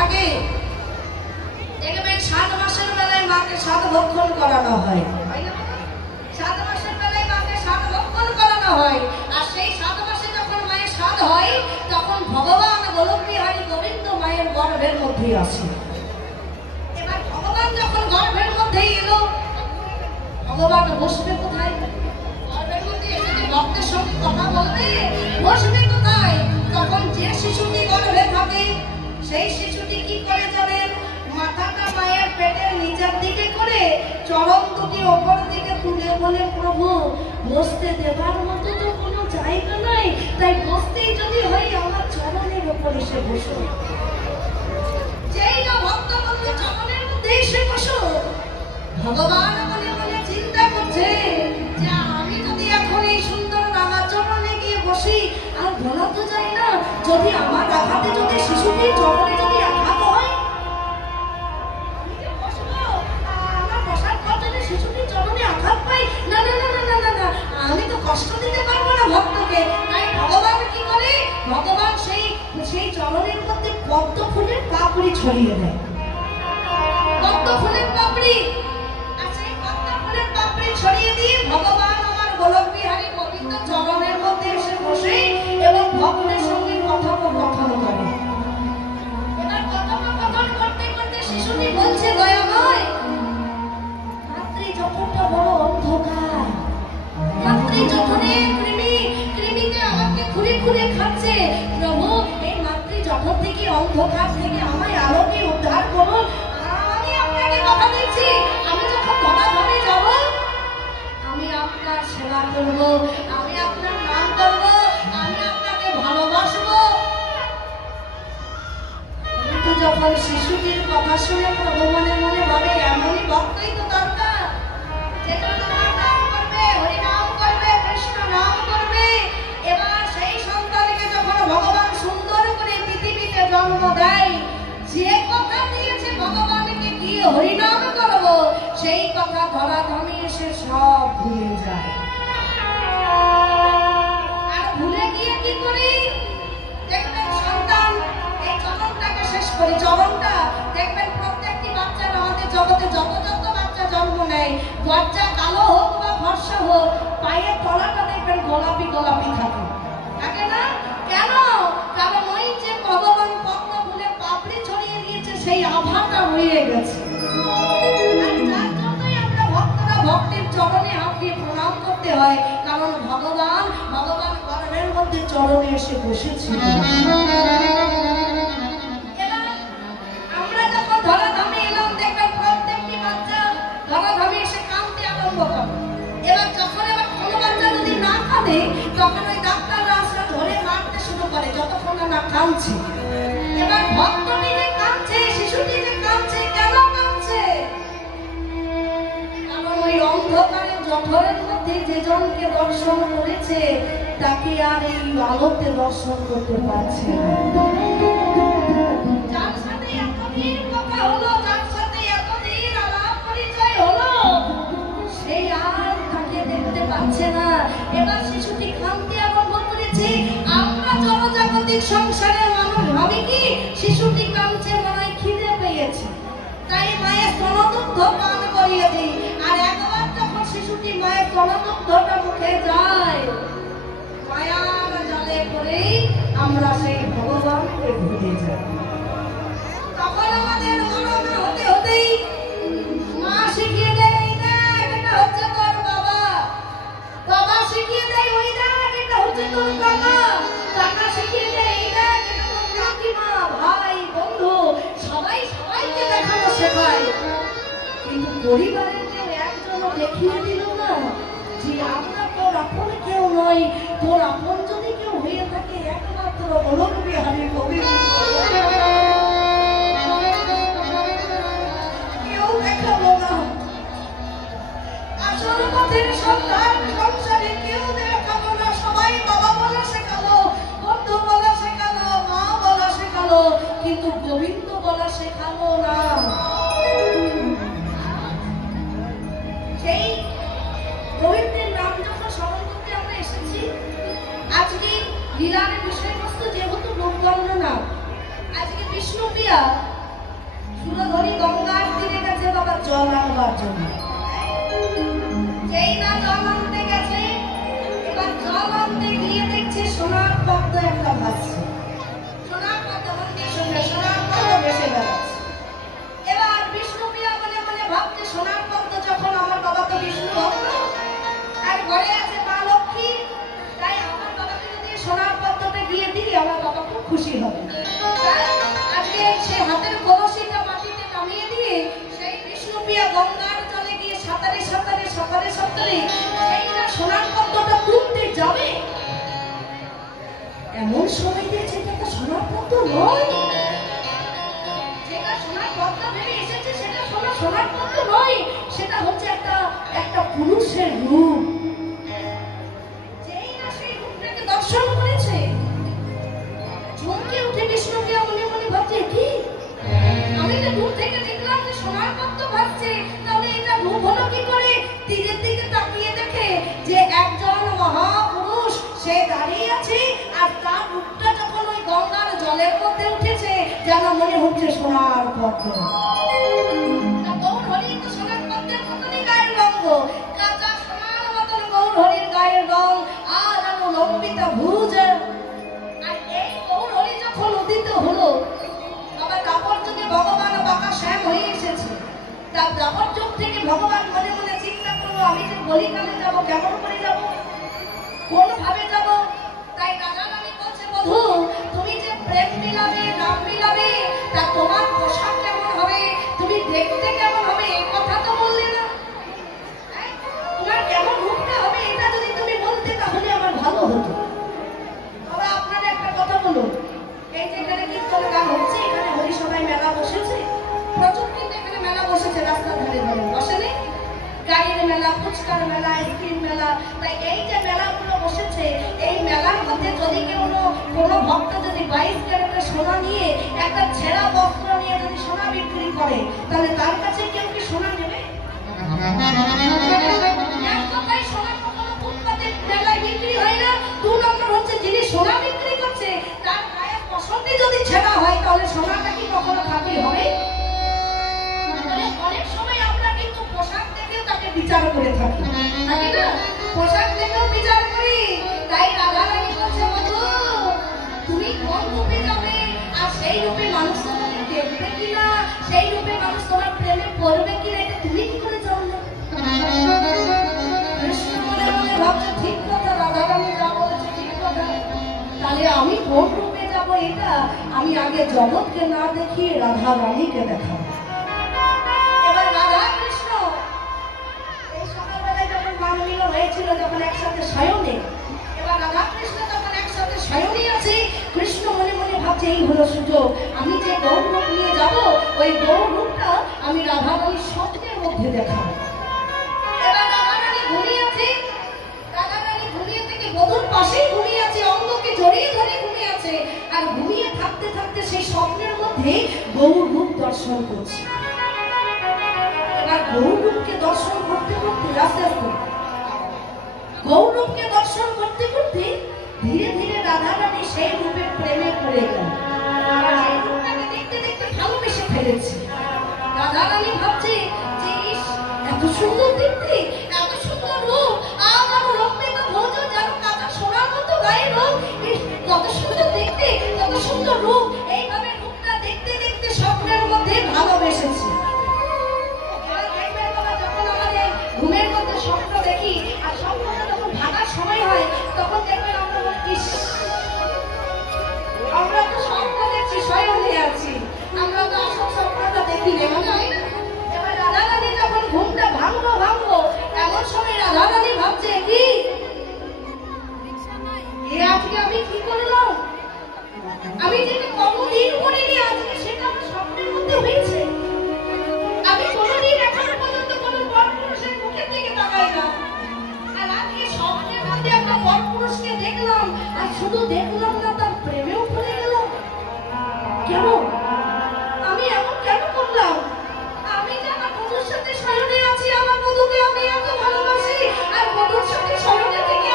থাকে দেখবেন 7 মাসের বেলায় মাকে 7 ভক্ষণ করানো হয়। 7 মাসের বেলায় মাকে 7 ভক্ষণ করানো হয়। আর সেই 7 মাসে যখন মায়ের 7 হয় তখন ভগবান গোলক বিহারী গোবিন্দ মায়ের গর্ভের মধ্যে আসে। এবার ভগবান যখন গর্ভের মধ্যে এলো, ভগবান বসবে কোথায়? গর্ভের মধ্যে এসে ভক্তের সঙ্গে কথা বলবে, বসবে কোথায়? তখন যে শিশুটি গর্ভে থাকে সেই শিশুটি কি করে জানেন? মাথাটা মায়ের পেটের নিচের দিকে করে চরণ দুটি ওপর দিকে তুলে বলে, প্রভু বসতে দেবার মতো তো কোনো জায়গা নাই, তাই বসতেই যদি হয় আমার চরণের ওপর এসে বসো। যেই না ভক্ত বলল চরণের মধ্যে এসে বসো, ভগবান মনে মনে চিন্তা করছে যে আমি যদি এখন এই সুন্দর রাঙা চরণে গিয়ে বসি, আর বলা তো যায় না যদি আমার আঘাতে যদি শিশুটির চরণে যদি আঘাত হয়, আমি যে বসবো আমার বসার পর যদি শিশুটির চরণে আঘাত পাই, না না না না না না, আমি তো কষ্ট দিতে পারবো না ভক্তকে। তাই ভগবান কি করে? ভগবান সেই চরণের মধ্যে পদ্ম ফুলের পাপড়ি ছড়িয়ে দেয়। পদ্ম ফুলের পাপড়ি, আর সেই পদ্ম ফুলের পাপড়ি ছড়িয়ে দিয়ে ভগবান আমার গোলক বিহারী গোবিন্দ চরণের মধ্যে এসে বসে এবং ভক্তের সঙ্গে কথোপকথন করে। এবার কথোপকথন করতে করতে শিশুটি বলছে, দয়াময় রাত্রি যতটা বড় অন্ধকার, রাত্রি যতনে কৃমিতে আমাকে খুঁড়ে খুঁড়ে খাচ্ছে, প্রভু এই রাত্রি যত থেকে অন্ধকার থেকে আমায় আলোকে উদ্ধার করুন। আমি আপনাকে কথা দিচ্ছি, আমি যখন ধরাধামে যাব আমি আপনার সেবা করব, আমি আপনার নাম করব, আমি আপনাকে ভালোবাসবো। কিন্তু যখন শিশুটির কথা শুনে প্রভু মনে মনে ভাবে এমনই ভক্তই তো দরকার, যে তোমার নাম করবে, হরি নাম করবে, কৃষ্ণ নাম করবে। এবার সেই সন্তানকে যখন ভগবান সুন্দর করে পৃথিবীতে জন্ম দেয়, যে কথা দিয়েছে ভগবানকে গিয়ে হরিনাম করব, সেই কথা ধরাধামে এসে সব ভুলে যায়। আর ভুলে গিয়ে কি করি? দেখবেন সন্তান এই চরণটাকে শেষ করে, চরণটা দেখবেন প্রত্যেকটি বাচ্চার আমাদের জগতে যত যত বাচ্চা জন্ম নেয়, বাচ্চা কালো হোক বা ফর্সা হোক, পায়ের তলাটা দেখবেন গোলাপি গোলাপি থাকে, থাকে না? কেন? কারণ ওই যে ভগবান পদ্ম ফুলের পাপড়ি ছড়িয়ে দিয়েছে, সেই আভাটা রয়ে গেছে। আর যার জন্যই আমরা ভক্তরা ভক্তের চরণে হাত দিয়ে প্রণাম করতে হয়, কারণ ভগবান গর্ভের মধ্যে চরণে এসে বসেছিল। এবার আমরা যখন ধরাধামে এলাম, দেখবেন প্রত্যেকটি বাচ্চা ধরাধামে এসে কাঁদতে আরম্ভ করে। এবার যখন কোনো বাচ্চা যদি না কাঁদে, তখন ওই ডাক্তাররা আসলে ধরে মারতে শুরু করে যতক্ষণ না কাঁদছে। এবার ভক্তটি যে কাঁদছে, শিশুটি যে কাঁদছে, কেন কাঁদছে? কারণ ওই অন্ধকারে জঠরের মধ্যে যে জনকে দর্শন করেছে, তাকে আর এই আলোতে দর্শন করতে পারছে না। যার সাথে এতদিন কথা হলো, যার সাথে এতদিন আলাপ পরিচয় হলো, সেই আর তাকে দেখতে পাচ্ছে না। এবার শিশুটি কাঁদতে আরম্ভ করেছে। আমরা জনজাগতিক সংসারের মানুষ ভাবি কি শিশুটি কাঁদছে মনে হয় খিদে পেয়েছে, তাই মায়ের স্তনদুগ্ধ পান করিয়ে দিই। আর একবার যখন শিশুটি মায়ের স্তনদুগ্ধটা মুখে যায়, মায়ার জালে করেই আমরা সেই ভগবানকে ভুলে যাই। তখন আমাদের মরণ হতে হতেই মা শিখিয়ে দেয়, এটা হচ্ছে তোর বাবা, বাবা শিখিয়ে দেয় ওই দেখ এটা হচ্ছে তোর কাকা, কাকা শিখিয়ে দেয় এই দেখ এটা তোর কাকিমা, ভাই বন্ধু সবাই সবাইকে দেখানো শেখায়। কিন্তু পরিবারের কেউ একজনও দেখিয়ে দিল না যে আমরা তোর আপন কেউ নয়, তোর আপন যদি কেউ হয়ে থাকে একমাত্র গোলক বিহারী গোবিন্দ। কেউ দেখালো না, আসল পথের সন্তান সংসারে কেউ দেখালো না। সবাই বাবা বলা শেখালো, বন্ধু বলা শেখালো, মা বলা শেখালো, কিন্তু গোবিন্দ বলা শেখালো না। সেই গোবিন্দের নাম যখন স্মরণ করতে আমরা এসেছি, আজকে লীলার বিষয়বস্তু যেহেতু রূপ বর্ণনা, আজকে বিষ্ণুপ্রিয়া সুরধরি গঙ্গার তীরে গেছে বাবা জল আনবার জন্য। যেই না জল আনতে গেছে, এবার জল আনতে গিয়ে দেখছে সোনার পদ্ম একটা ভাসছে। সোনার পদ্ম মন্দির সঙ্গে সোনার পদ্ম ভেসে বেড়াচ্ছে। এবার বিষ্ণুপ্রিয়া মনে মনে ভাবছে সোনার পদ্ম যখন, আমার বাবা তো বিষ্ণু ভক্ত আর ঘরে আছে মা লক্ষ্মী, তাই আমার বাবাকে যদি সোনার পদ্মটা গিয়ে দিই আমার বাবা খুব খুশি হবে। আজকে সে হাতের কলসিটা মাটিতে নামিয়ে দিয়ে সেই বিষ্ণুপ্রিয়া গঙ্গার জলে গিয়ে সাঁতারে সাঁতারে সাঁতারে সাঁতারে সেই না সোনার পদ্মটা তুলতে যাবে, এমন সময় দিয়েছে এটা সোনার পদ্ম নয়। যেটা সোনার পদ্ম ভেবে এসেছে সেটা সোনার পদ্ম নয়, সেটা হচ্ছে একটা পুরুষের রূপ। যেই না সেই রূপটাকে দর্শন করেছে, চমকে উঠে বিষ্ণুপ্রিয়া মনে মনে ভাবছে কি, আমি তো দূর থেকে দেখলাম যে সোনার পদ্ম ভাসছে, তাহলে এটা রূপ হলো কি করে? তীরের দিকে তাকিয়ে দেখে যে একজন মহাপুরুষ সে দাঁড়িয়ে আছে, আর তার রূপটা যখন ওই গঙ্গার জলের মধ্যে উঠেছে যেন মনে হচ্ছে সোনার পদ্ম। গৌর হরি তো সোনার পদ্মের মতনই গায়ের রঙ, কাঁচা সোনার মতন গৌর হরির গায়ের রঙ, আর লম্বিতা ভুজ। আর এই গৌর হরি যখন উদিত হলো, আবার দাপর যুগে ভগবান বাঁকা শ্যাম হয়ে এসেছে। তার দাপর যুগ থেকে ভগবান মনে মনে চিন্তা করলো, আমি যে বলিকালে যাব, কেমন করে যাব, কোন ভাবে যাব? তাই রাজা রানী বলছে, বধূ তুমি যে প্রেম মিলাবে, নাম মিলাবে, তা তোমার পোশাক কেমন হবে, তুমি দেখতে কেমন হবে, এই কথা তো বললে না। তোমার কেমন রূপটা হবে এটা যদি তুমি বলতে তাহলে আমার ভালো হতো। বাবা আপনাদের একটা কথা বলুন, এই যে এখানে কীর্তন গান হচ্ছে, এখানে হরিসভায় মেলা বসেছে, প্রচুর কিন্তু এখানে মেলা বসেছে, রাস্তার ধারে ধারে বসেনি? গাড়ির মেলা, ফুচকার মেলা, আইসক্রিম মেলা। তাই এই যে মেলাগুলো বসেছে, এই মেলার মধ্যে যদি কোনো ভক্ত যদি 22 ক্যারেটের সোনা নিয়ে একটা ছেঁড়া বস্ত্র নিয়ে যদি সোনা বিক্রি করে, তাহলে তার কাছে কেউ কি সোনা নেবে? সোনা কখনো ফুটপাতে মেলায় বিক্রি হয় না। 2 নম্বর হচ্ছে যিনি সোনা বিক্রি করছে তার গায়ের পছন্দে যদি ছেঁড়া হয়, তাহলে সোনাটা কি কখনো খাঁটি হবে? অনেক সময় আমরা কিন্তু পোশাক দেখেও তাকে বিচার করে থাকি, নাকি না? পোশাক দেখেও বিচার করি। তাই রাধা রানী বলছে, বধূ তুমি কোন রূপে যাবে, আর সেই রূপে মানুষ তোমাকে দেখবে কিনা, সেই রূপে মানুষ তোমার প্রেমে পড়বে কিনা, এটা তুমি কি করে জানলে? কৃষ্ণ মনে মনে ভাবছে ঠিক কথা, রাধা রানী যা বলেছে ঠিক কথা, তাহলে আমি কোন রূপে যাব এটা আমি আগে জগৎকে না দেখিয়ে রাধা রানীকে দেখাবো। এবার রাধা কৃষ্ণ এই সকালবেলায় যখন মাননীয় হয়েছিল, যখন একসাথে শয়নে, এবার রাধা কৃষ্ণ যখন একসাথে শয়নে আছে, কৃষ্ণ মনে মনে ভাবছে এই হলো সুযোগ, আমি যে গৌর রূপ নিয়ে যাব, ওই গৌর রূপটা আমি রাধা রানীর স্বপ্নের মধ্যে দেখাবো। এবার রাধা রানী ঘুমিয়ে আছে, রাধা রানী ঘুমিয়ে থেকে বধূর পাশেই ঘুমিয়ে আছে, অঙ্গকে জড়িয়ে ধরে ঘুমিয়ে আছে, আর ঘুমিয়ে থাকতে থাকতে সেই স্বপ্নের মধ্যে গৌর রূপ দর্শন করছে। এবার গৌর রূপকে দর্শন করতে করতে আস্তে আস্তে গৌর রূপকে দর্শন করতে করতে ধীরে ধীরে রাধা রানী সেই রূপের প্রেমে পড়ে গেল। সেই রূপটাকে দেখতে দেখতে ভালোবেসে ফেলেছে। রাধা রানী ভাবছে যে এত সুন্দর দেখতে, এত সুন্দর রূপ, আমার লক্ষ্মীটা ভোজ যেন কাঁচা সোনার মতো গায়ের রূপ, কত সুন্দর দেখতে, কত সুন্দর রূপ। এইভাবে রূপটা দেখতে দেখতে স্বপ্নের মধ্যে ভালোবেসেছে। ঘুমের মধ্যে স্বপ্ন দেখি, আর স্বপ্নটা যখন ভাগার সময় হয় তখন দেখবেন আমরা তো স্বপ্ন দেখছি, শয়নে আছি, আমরা তো আসল স্বপ্নটা দেখি না। এবার রাধা রানী যখন ঘুমটা ভাঙবো এমন সময় রাধা রানী ভাবছে কি, আজকে আমি কি করলাম, আমি যেটা কতদিন করিনি আজকে সেটা আমার স্বপ্নের মধ্যে হয়েছে। আমি কোনোদিন এখনো পর্যন্ত কোনো পরপুরুষের মুখের দিকে তাকাই না, আর আজকে স্বপ্নের মধ্যে একটা পরপুরুষকে দেখলাম, আর শুধু দেখলাম না, তার প্রেমেও পড়ে গেলাম। কেন আমি এমন কেন করলাম? আমি যে আমার বধূর সাথে শয়নে আছি, আমার বধূকে আমি এত ভালোবাসি, আর বধূর সাথে শয়নে থেকে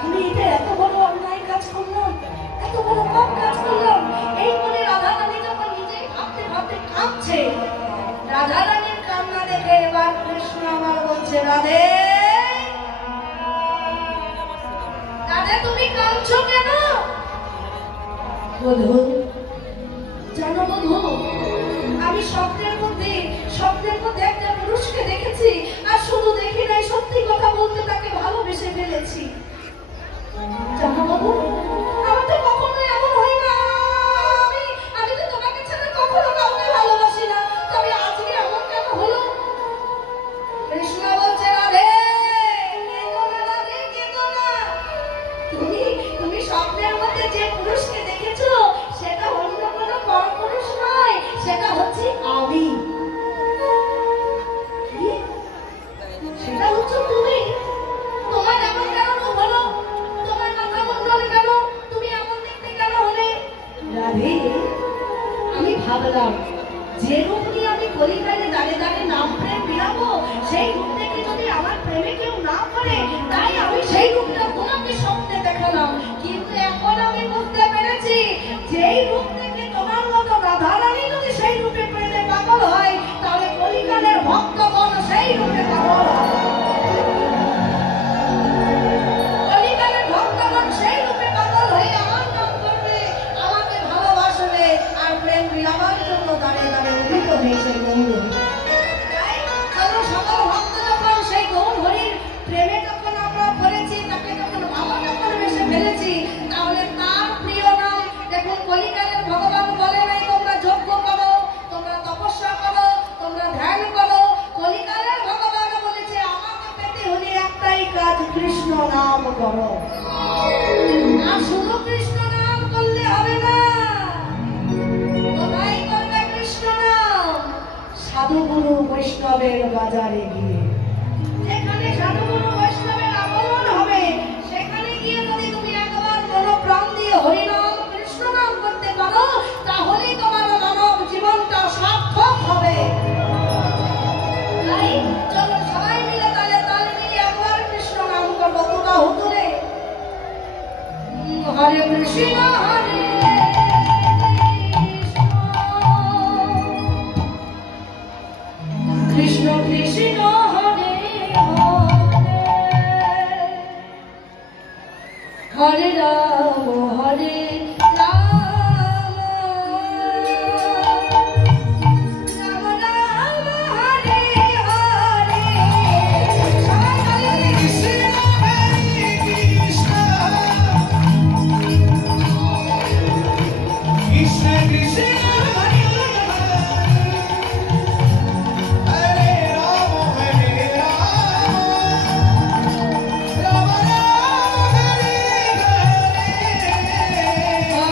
আমি এটা এত বড় অন্যায় কাজ করলাম, এত বড় পাপ তুমি কাঁদছো কেন? বধূ, জানো বধূ, আমি স্বপ্নের মধ্যে একটা পুরুষকে দেখেছি, আর শুধু দেখি নাই, সত্যি কথা বলতে তাকে ভালোবেসে ফেলেছি। জানো বধূ, আমার তো কখনোই এমন হয় না, আমি তো তোমাকে ছাড়া কখনো কাউকে ভালোবাসি না, তবে আজকে এমন কেন হলো? কৃষ্ণ বলছে, রাধে কেঁদো না, রাধে কেঁদো না। তুমি স্বপ্নের মধ্যে যে পুরুষকে দেখেছো সেটা অন্য কোনো পরপুরুষ নয়, সেটা হচ্ছে আমি। সেটা হচ্ছে তুমি। তোমার এমন কেন রূপ হলো? তোমার মাথা মুন্ডল কেন? তুমি এমন দেখতে কেন হলে? রাধে, আমি ভাবলাম যে রূপ নিয়ে আমি কলিকালে দাঁড়ে দাঁড়ে নাম প্রেম বিলাবো, সেই রূপ থেকে যদি আমার প্রেমে কেউ না করে, তাই আমি সেই রূপটা তোমাকে স্বপ্নে দেখালাম। কিন্তু এখন আমি বুঝতে পেরেছি, যেই রূপ থেকে তোমার মতো রাধারানী যদি সেই রূপে প্রেমে পাগল হয়, তাহলে কলিকালের ভক্তগণ সেই রূপে পাগল হয়। কলিকালের ভক্তগণ সেই রূপে পাগল হয়ে আমার নাম করবে, আমাকে ভালোবাসবে, আর প্রেম বিলাবার জন্য দাঁড়িয়ে দাঁড়িয়ে উদিত হয়েছে গৌর। তাই চলো সকল ভক্ত যখন সেই গৌর হরির প্রেমে যখন আমরা পড়েছি, তাকে যখন ভালো যখন বেসে ফেলেছি, তাহলে তার প্রিয় নাম, দেখুন কলিকালের ভগবান বলে নাই তোমরা যজ্ঞ করো, তোমরা তপস্যা করো, তোমরা ধ্যান করো। কলিকালের ভগবান বলেছে আমাকে পেতে হলে একটাই কাজ, কৃষ্ণ নাম করো। আর শুধু কৃষ্ণ নাম করলে হবে না, কোথায় করবে কৃষ্ণ নাম? সাধুগুরু বৈষ্ণবের বাজারে গিয়ে, যেখানে সাধুগুরু বৈষ্ণবের আগমন হবে, সেখানে গিয়ে যদি তুমি একবার মনোপ্রাণ দিয়ে হরিনাম কৃষ্ণ নাম করতে পারো, তাহলে তোমার মানব জীবনটা সার্থক হবে। তাই চলো সবাই মিলে তালে তাল মিলিয়ে একবার কৃষ্ণ নাম করবো। তোমরা হুতুরে হরে কৃষ্ণ হরে কৃষ্ণ কৃষ্ণ হরে হরে, হরে রাম হরে রাম, রাম রাম হরে হরে। সবাই তালে কৃষ্ণ হরে কৃষ্ণ, কৃষ্ণ কৃষ্ণ হরে হরে, রাম হরে রাম, রাম রাম হরে হরে,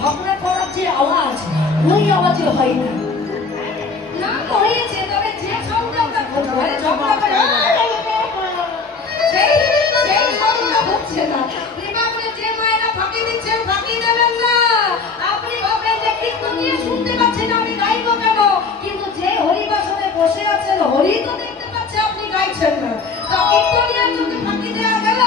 ঝগড়া করার যে আওয়াজ, ওই আওয়াজে হয় না। না হয়েছে, তবে যে শব্দটা ঘরে ঝগড়া করে সেই শব্দটা হচ্ছে না। কৃপা করে যে মায়েরা ফাঁকি দিচ্ছেন, ফাঁকি দেবেন না। আপনি ভাবেন যে কীর্তনিয়া শুনতে পাচ্ছেন, আমি গাইবো কেন? কিন্তু যে হরিবাসনে বসে আছেন, হরি তো দেখতে পাচ্ছে, আপনি গাইছেন না। তো কীর্তনিয়ার চোখে ফাঁকি দেওয়া গেল,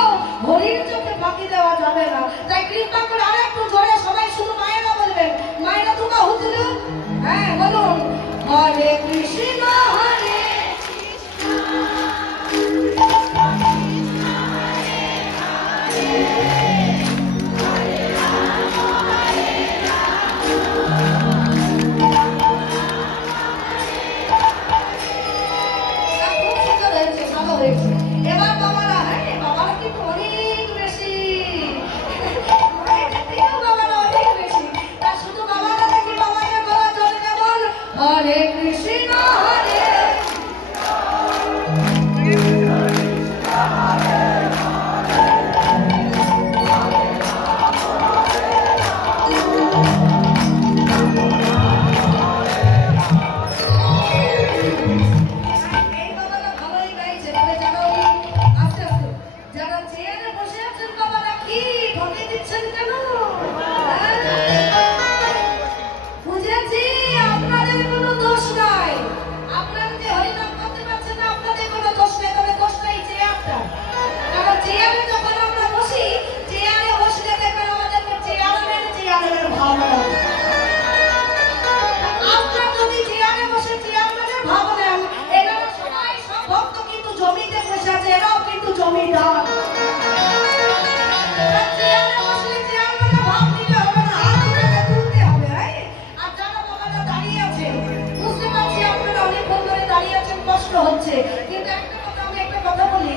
হরির চোখে ফাঁকি দেওয়া যাবে না। তাই কৃপা করে আর একটু জোরে সবাই শুধু মায়েরা বলবেন। মায়েরা তোমরা হুতুলু, হ্যাঁ বলুন, হরে কৃষ্ণ হরে এবার বাবারা, হ্যাঁ বাবারা কিন্তু অনেক বেশি, বাবারা অনেক বেশি। তার শুধু বাবারা দেখি বাবাকে বলা চলে যেমন হরে কৃষ্ণ হরে জমিদার। কষ্ট হচ্ছে, কিন্তু একটা কথা আমি একটা কথা বলি,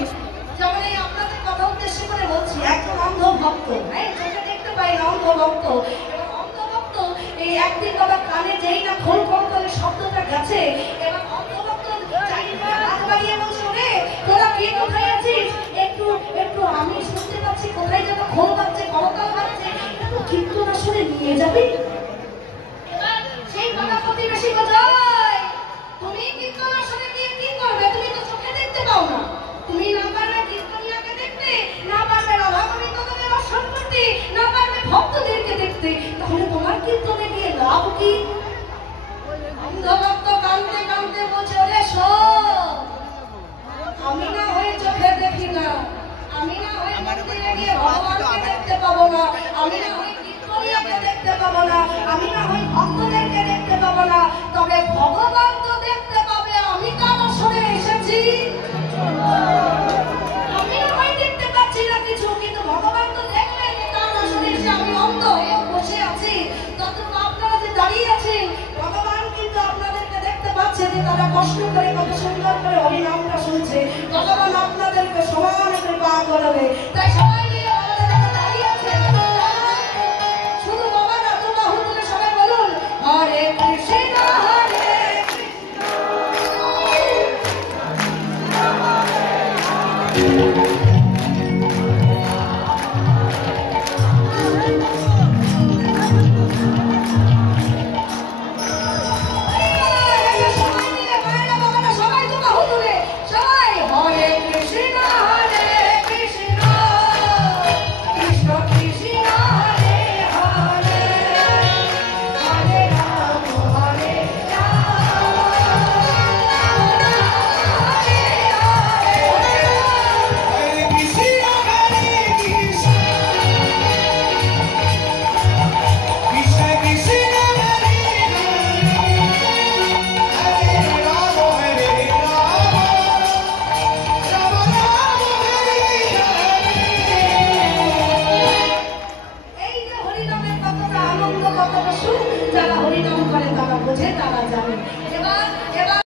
যেমন এই আপনাদের কথা উদ্দেশ্য করে বলছি, একজন অন্ধ ভক্ত, হ্যাঁ চোখে দেখতে পাই না, অন্ধ ভক্ত। এবং অন্ধ ভক্ত এই একদিন বাবা কানে যেই না খোল খোল করে শব্দটা গেছে, এবং অন্ধ ভক্ত চারিদিকে হাত বাড়িয়ে বলছে, রে তোরা কে কোথায় আছিস? একটু একটু আমি শুনতে পাচ্ছি কোথায় যেন খোল বাজছে, করতাল বাজছে, একটু কীর্তন আসলে নিয়ে যাবি। এবার সেই পাড়া প্রতিবেশী বোঝায়, তুমি কীর্তন আসলে গিয়ে কি করবে? তুমি তো চোখে দেখতে পাও না, তুমি না পারবে কীর্তনিয়াকে দেখতে, না পারবে রাধা গোবিন্দকে দর্শন করতে, না পারবে ভক্তদেরকে দেখতে, তাহলে তোমার কীর্তনে গিয়ে লাভ কি? অন্ধ ভক্ত কাঁদতে কাঁদতে বলছে, ওরে শোন, আমি না হয়ে চোখে দেখি না, আমি না হয়ে মন্দিরে গিয়ে ভগবানকে দেখতে পাবো না, আমি না হয়ে কীর্তনিয়াকে দেখতে পাবো না, আমি না হয়ে ভক্তদেরকে দেখতে পাবো না, তবে ভগবান তো দেখতে পাবে। আমি কার আসরে এসেছি? আমি না হয় দেখতে পাচ্ছি না কিছু, কিন্তু ভগবান তো দেখলেন কার আসরে এসে আমি অন্ধ হয়ে বসে আছি। তখন আপনারা যে দাঁড়িয়ে আছেন, ভগবান কিন্তু আপনাদেরকে দেখতে পাচ্ছে যে তারা কষ্ট করে কত সুন্দর করে হরিনামটা শুনছে। ভগবান আপনাদেরকে সমান কৃপা করবে। তাই